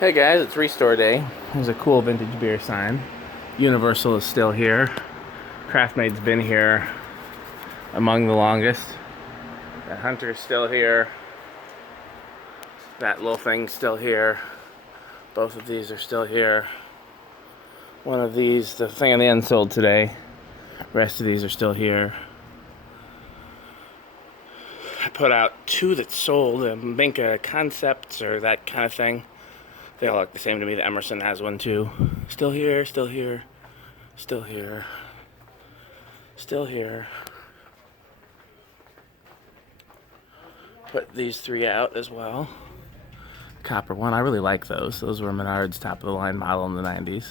Hey guys, it's Restore Day. There's a cool vintage beer sign. Universal is still here. Craftmade's been here among the longest. The Hunter's still here. That little thing's still here. Both of these are still here. One of these, the thing on the end, sold today. The rest of these are still here. I put out two that sold, Minka Concepts or that kind of thing. They all look the same to me. The Emerson has one too. Still here, still here, still here, still here. Put these three out as well. Copper one, I really like those. Those were Menard's top of the line model in the 90s.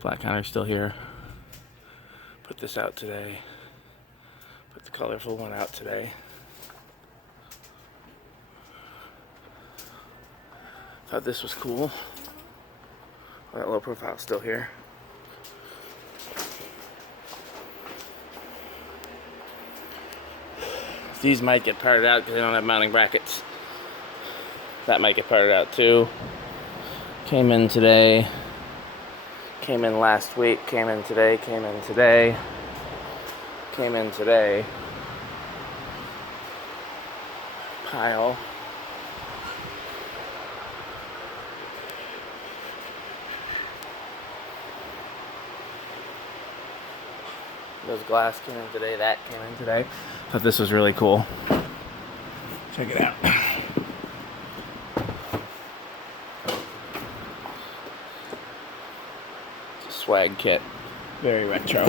Black Hunter's still here. Put this out today. Put the colorful one out today. Thought this was cool. That low profile's still here. These might get parted out because they don't have mounting brackets. That might get parted out too. Came in today. Came in last week. Came in today. Came in today. Came in today. Pile. Those glass came in today, that came in today. Thought this was really cool. Check it out. It's a swag kit. Very retro.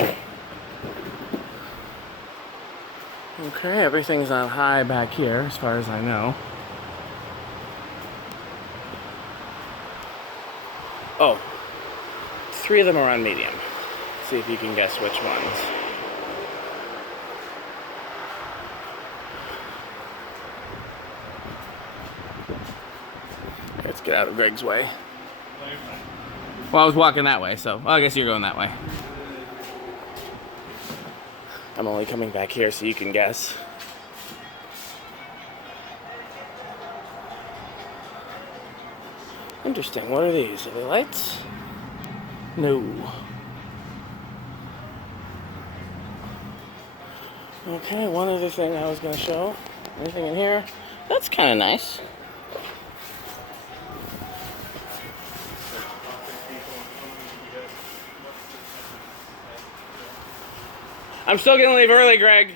Okay, everything's on high back here, as far as I know. Oh, three of them are on medium. See if you can guess which ones. Let's get out of Greg's way. Well, I was walking that way, so well, I guess you're going that way. I'm only coming back here so you can guess. Interesting. What are these? Are they lights? No. Okay, one other thing I was going to show. Anything in here? That's kind of nice. I'm still going to leave early, Greg.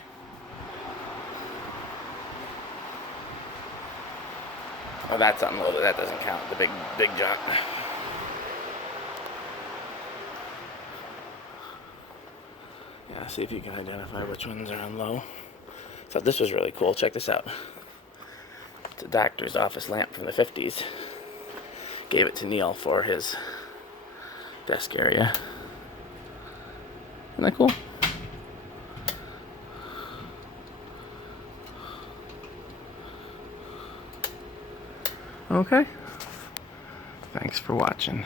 Oh, that's unloaded. That doesn't count. The big jock. Yeah, see if you can identify which ones are on low. Thought this was really cool. Check this out. It's a doctor's office lamp from the 50s. Gave it to Neil for his desk area. Isn't that cool? Okay. Thanks for watching.